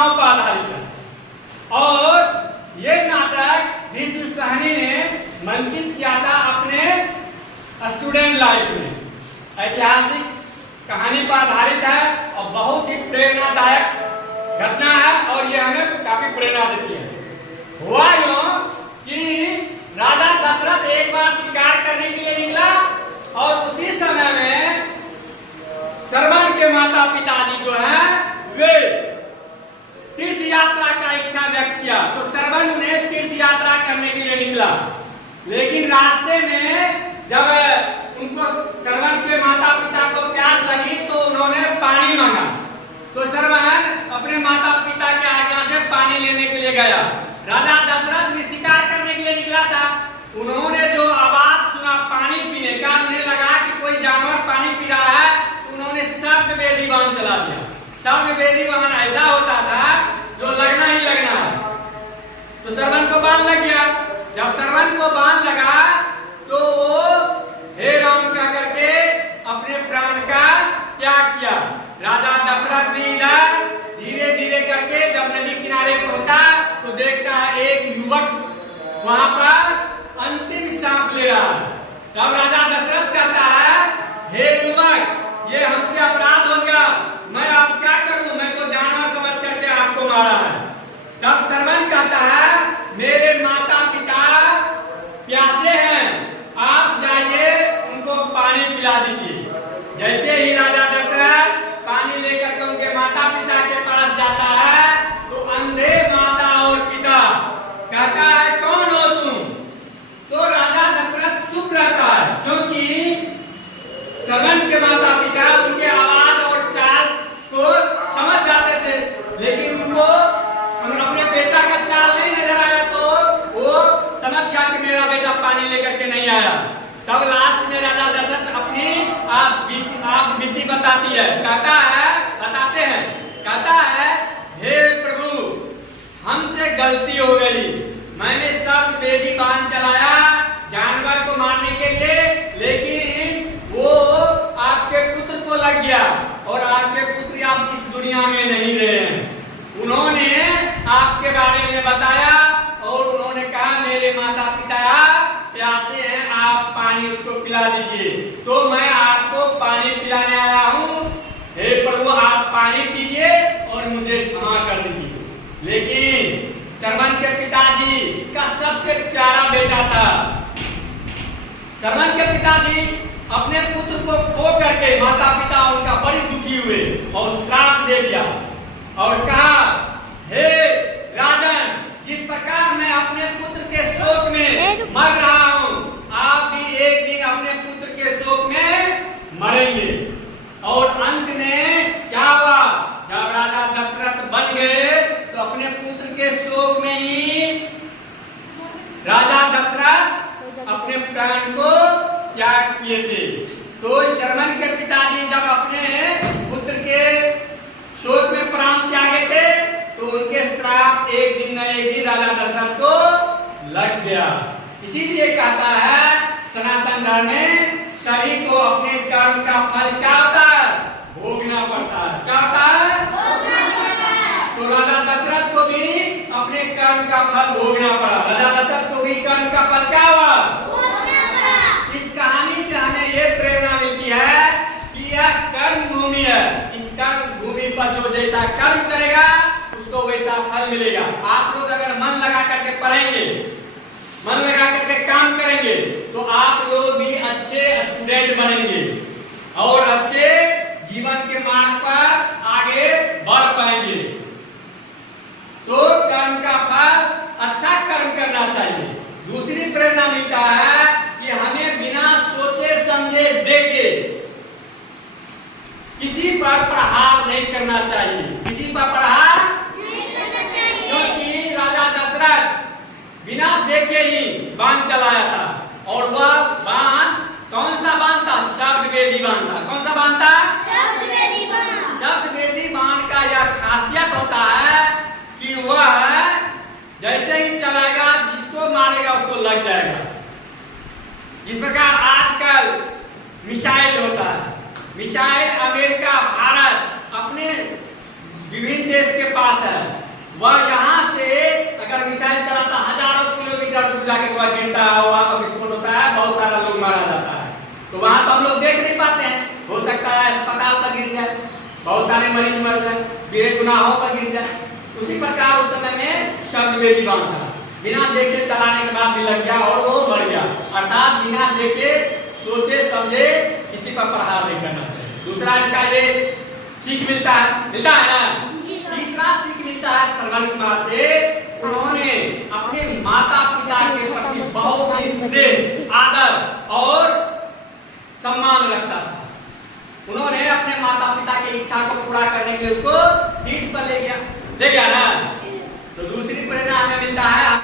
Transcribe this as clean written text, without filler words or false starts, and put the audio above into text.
घटनाओं पर आधारित है और ये नाटक भीष्म सहनी ने मंचित किया था अपने स्टूडेंट लाइफ में। ऐतिहासिक कहानी पर आधारित है और बहुत ही प्रेरणादायक घटना है और ये हमें काफी प्रेरणा देती है। हुआ यूं कि राजा दशरथ एक बार शिकार करने के लिए निकला और उसी समय में श्रवण के माता पिताजी जो हैं वे तीर्थ यात्रा का इच्छा व्यक्त किया, तो श्रवण उन्हें तीर्थ यात्रा करने के लिए निकला। लेकिन रास्ते में जब उनको श्रवण के माता पिता को प्यास लगी तो उन्होंने पानी मांगा, तो श्रवण अपने माता पिता के आज्ञा से पानी लेने के लिए गया। राजा दशरथ भी शिकार करने के लिए निकला था। उन्होंने जो आवाज सुना पानी पीने का, उन्हें लगा कि कोई जानवर पानी पी रहा है, उन्होंने शब्द वेदी बाण चला दिया। शब्द वेदी बाण ऐसा होता था जो लगना ही लगना है, तो श्रवण को बाण लग गया। जब श्रवण को बाण लगा तो वो हे राम क्या करके अपने प्राण का त्याग किया। राजा दशरथ भी इधर धीरे धीरे करके जब नदी किनारे पहुंचा तो देखता है एक युवक वहां पर अंतिम सांस ले रहा है। तब राजा दशरथ कहता है हे युवक ये हमसे अपराध हो गया, मैं अब क्या करूं, मैं तो जानवर समझ करके आपको मारा है। तब श्रवण कहता है मेरे माता पिता प्यासे हैं, आप जाइए उनको पानी पिला दीजिए। जैसे ही राजा दशरथ पानी लेकर के उनके माता पिता के पास जाता है तो अंधे माता और पिता कहता है कौन हो तुम? तो राजा दशरथ चुप रहता है, क्योंकि श्रवण के माता पिता उनके आवाज और चाल को समझ जाते थे, लेकिन उनको अपने बेटा का चाल नहीं नजर आया, तो वो समझ गया कि मेरा बेटा पानी लेकर के नहीं आया। तब लास्ट में राजा दशरथ अपनी आप बीती बताती है, बताते हैं, कहता है हे प्रभु हमसे गलती हो गई, मैंने शब्द वेदी बाण चलाया जानवर को मारने के लिए, लेकिन वो आपके पुत्र को लग गया और आपके पुत्र आप इस दुनिया में नहीं रहे हैं। उन्होंने आपके बारे में बताया और उन्होंने कहा मेरे माता पिता प्यासे हैं, आप पानी उसको पिला दीजिए, तो मैं आपको पानी पिलाने आया हूँ। हे प्रभु आप पानी पीजिए और मुझे क्षमा कर दीजिए। लेकिन श्रवण के पिताजी का सबसे प्यारा बेटा था। श्रवण के पिताजी अपने पुत्र को खो करके माता पिता उनका बड़ी दुखी हुए और श्राप दे दिया और कहा हे राजन जिस प्रकार मैं अपने पुत्र के शोक में मर रहा हूँ, आप भी एक दिन अपने पुत्र के शोक में मरेंगे। और अंत में क्या हुआ, जब राजा दशरथ बन गए तो अपने पुत्र के शोक में ही राजा दशरथ अपने प्राण को त्याग किए थे। तो श्रवण के पिताजी जब अपने पुत्र के शोक में प्राण त्यागे थे तो उनके श्राप एक दिन न एक दिन राजा दशरथ को लग गया। इसीलिए कहता है सनातन धर्म में सभी को अपने कर्म का फल क्या होता है, भोगना पड़ता है। क्या होता है? तो राजा दशरथ को भी अपने कर्म का फल भोगना पड़ा। राजा दशरथ को भी कर्म का फल क्या हुआ? इस कहानी से हमें ये प्रेरणा मिलती है कि यह कर्म भूमि है। इस कर्म भूमि पर जो जैसा कर्म करेगा उसको वैसा फल मिलेगा। आप लोग अगर मन लगा करके पढ़ेंगे, मन लगा करके काम करेंगे तो आप लोग भी अच्छे स्टूडेंट बनेंगे और अच्छे जीवन के मार्ग पर आगे बढ़ पाएंगे। तो कर्म का फल अच्छा कर्म करना चाहिए। दूसरी प्रेरणा मिलता है कि हमें बिना सोचे समझे देखे किसी पर प्रहार नहीं करना चाहिए, किसी पर प्रहार नहीं करना चाहिए। क्योंकि राजा दशरथ बिना देखे ही बाण चलाया था और वह बाण कौन सा बाण था? शब्द वेदी बाण था। कौन सा बाण था? शब्द वेदी बाण। शब्द वेदी बाण का यह खासियत होता है कि वह जैसे ही चलाएगा जिसको मारेगा उसको लग जाएगा। जिस प्रकार आजकल मिसाइल होता है, मिसाइल अमेरिका भारत अपने विभिन्न देश के पास है, वह यहाँ से अगर मिसाइल चलाता हजारों किलोमीटर दूर जाके वह गिरता है, वहाँ पर विस्फोट होता है, बहुत सारा लोग मारा जाता है। तो वहाँ तो हम लोग देख नहीं पाते हैं, हो सकता है अस्पताल पर गिर जाए, बहुत सारे मरीज मर जाए, बेगुनाहों पर गिर जाए। उसी प्रकार उस समय में शब्द वेदी बांधा, बिना देखे चलाने के बाद भी लग गया और वो मर गया, अर्थात बिना देखे सोचे समझे किसी पर प्रहार नहीं करना चाहिए। दूसरा इसका ये सीख मिलता है ना। तीसरा सीख मिलता है श्रवण कुमार से, उन्होंने अपने माता पिता के प्रति बहुत ही स्नेह, आदर और सम्मान रखता था। उन्होंने अपने माता पिता की इच्छा को पूरा करने के लिए उसको तीर्थ पर ले गया ना। तो दूसरी प्रेरणा हमें मिलता है